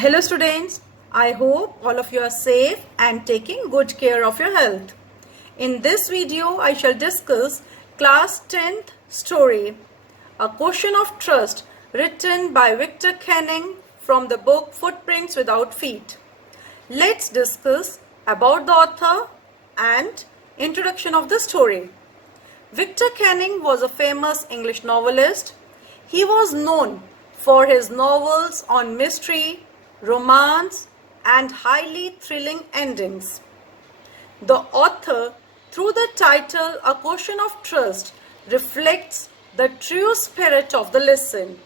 Hello students, I hope all of you are safe and taking good care of your health. In this video, I shall discuss class 10th story, A Question of Trust, written by Victor Canning from the book Footprints Without Feet. Let's discuss about the author and introduction of the story. Victor Canning was a famous English novelist. He was known for his novels on mystery, romance, and highly thrilling endings. The author, through the title A Question of Trust, reflects the true spirit of the lesson.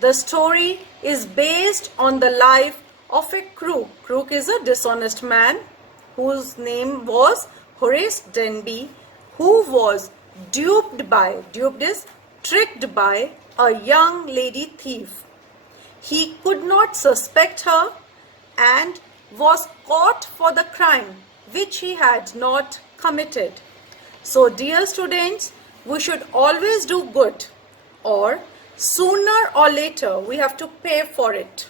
The story is based on the life of a crook. Crook is a dishonest man whose name was Horace Denby, who was duped is tricked by a young lady thief. He could not suspect her and was caught for the crime which he had not committed. So dear students, we should always do good, or sooner or later we have to pay for it.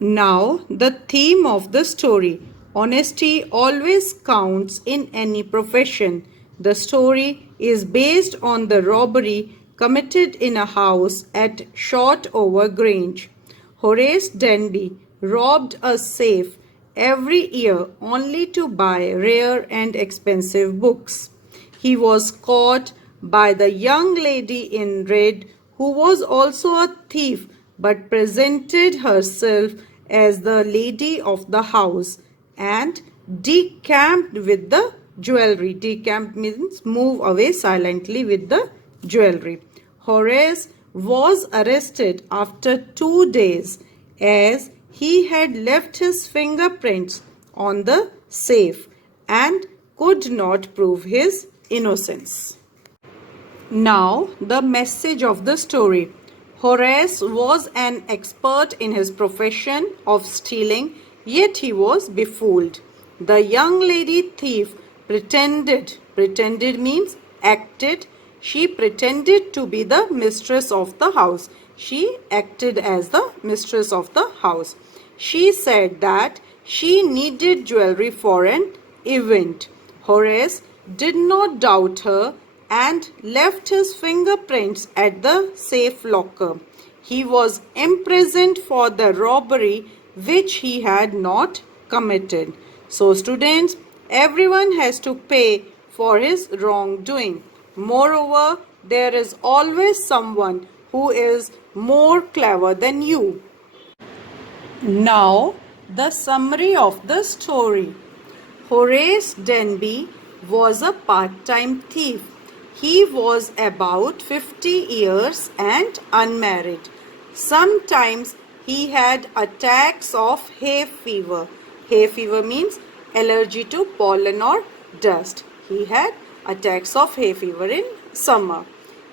Now the theme of the story. Honesty always counts in any profession. The story is based on the robbery committed in a house at Shortover Grange. Horace Denby robbed a safe every year only to buy rare and expensive books. He was caught by the young lady in red, who was also a thief but presented herself as the lady of the house and decamped with the jewelry. Decamp means move away silently with the jewelry. Horace was arrested after 2 days as he had left his fingerprints on the safe and could not prove his innocence. Now, the message of the story. Horace was an expert in his profession of stealing, yet he was befooled. The young lady thief pretended means acted. She pretended to be the mistress of the house. She acted as the mistress of the house. She said that she needed jewelry for an event. Horace did not doubt her and left his fingerprints at the safe locker. He was imprisoned for the robbery which he had not committed. So students, everyone has to pay for his wrongdoing. Moreover, there is always someone who is more clever than you. Now, the summary of the story. Horace Denby was a part-time thief. He was about 50 years and unmarried. Sometimes he had attacks of hay fever. Hay fever means allergy to pollen or dust. He had attacks of hay fever in summer.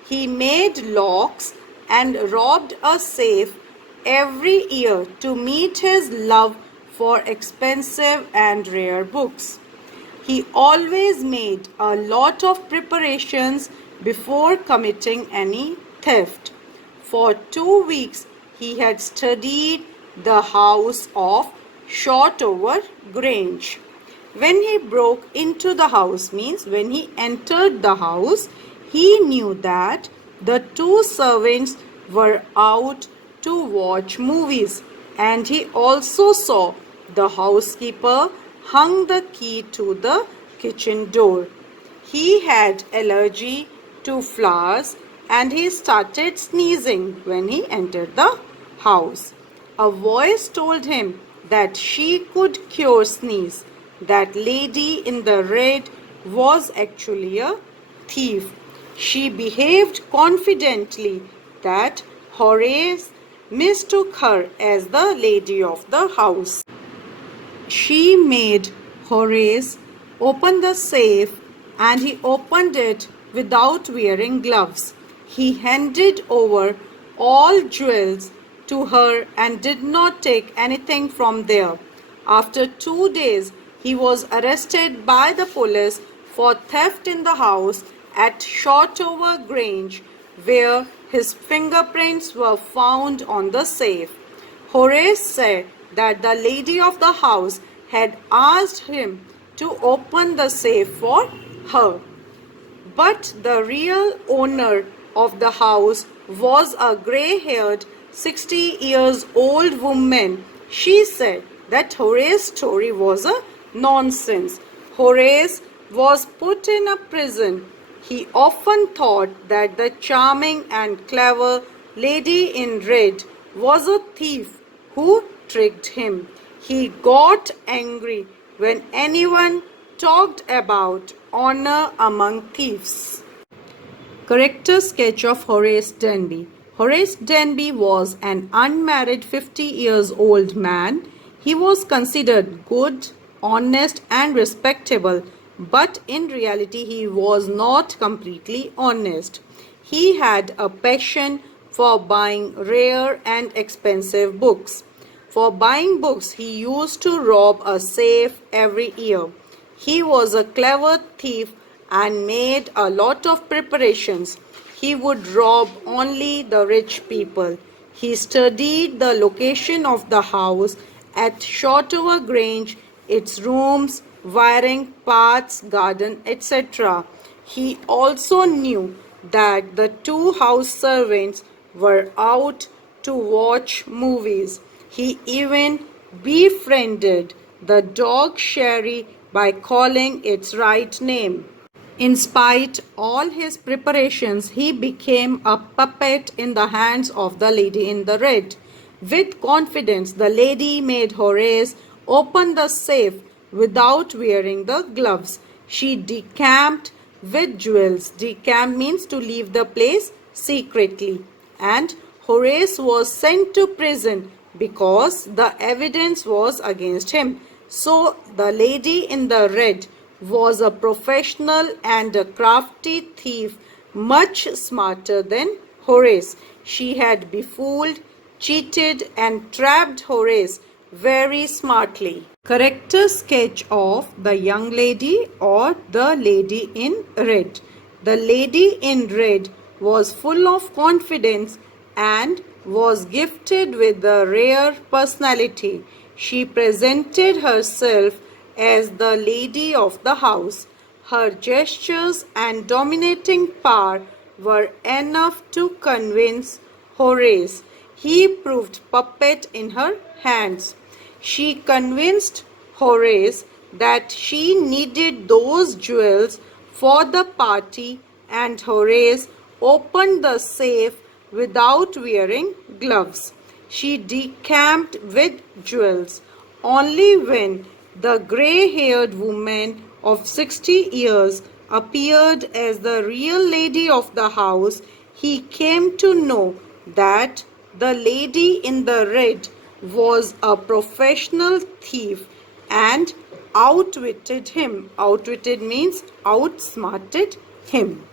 He made locks and robbed a safe every year to meet his love for expensive and rare books. He always made a lot of preparations before committing any theft. For 2 weeks, he had studied the house of Shortover Grange. When he broke into the house, means when he entered the house, he knew that the 2 servants were out to watch movies, and he also saw the housekeeper hung the key to the kitchen door. He had allergy to flowers and he started sneezing when he entered the house. A voice told him that she could cure sneeze. That lady in the red was actually a thief. She behaved confidently that Horace mistook her as the lady of the house. She made Horace open the safe and he opened it without wearing gloves. He handed over all jewels to her and did not take anything from there. After 2 days, he was arrested by the police for theft in the house at Shortover Grange, where his fingerprints were found on the safe. Horace said that the lady of the house had asked him to open the safe for her. But the real owner of the house was a grey-haired, 60-years-old woman. She said that Horace's story was a nonsense. Horace was put in a prison. He often thought that the charming and clever lady in red was a thief who tricked him. He got angry when anyone talked about honor among thieves. Character sketch of Horace Denby. Horace Denby was an unmarried 50-years-old man. He was considered good, honest, and respectable, but in reality, he was not completely honest. He had a passion for buying rare and expensive books. For buying books, he used to rob a safe every year. He was a clever thief and made a lot of preparations. He would rob only the rich people. He studied the location of the house at Shotover Grange, its rooms, wiring, paths, garden, etc. He also knew that the two house servants were out to watch movies. He even befriended the dog Sherry by calling its right name. In spite all his preparations, he became a puppet in the hands of the lady in the red. With confidence, the lady made Horace open the safe without wearing the gloves. She decamped with jewels. Decamp means to leave the place secretly. And Horace was sent to prison because the evidence was against him. So the lady in the red was a professional and a crafty thief, much smarter than Horace. She had befooled, cheated, and trapped Horace very smartly. Character sketch of the young lady or the lady in red. The lady in red was full of confidence and was gifted with a rare personality. She presented herself as the lady of the house. Her gestures and dominating power were enough to convince Horace. He proved puppet in her hands. She convinced Horace that she needed those jewels for the party, and Horace opened the safe without wearing gloves. She decamped with jewels. Only when the grey-haired woman of 60 years appeared as the real lady of the house, he came to know that the lady in the red was a professional thief and outwitted him. Outwitted means outsmarted him.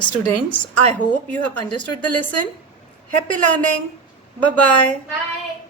Students, I hope you have understood the lesson. Happy learning. Bye-bye. Bye.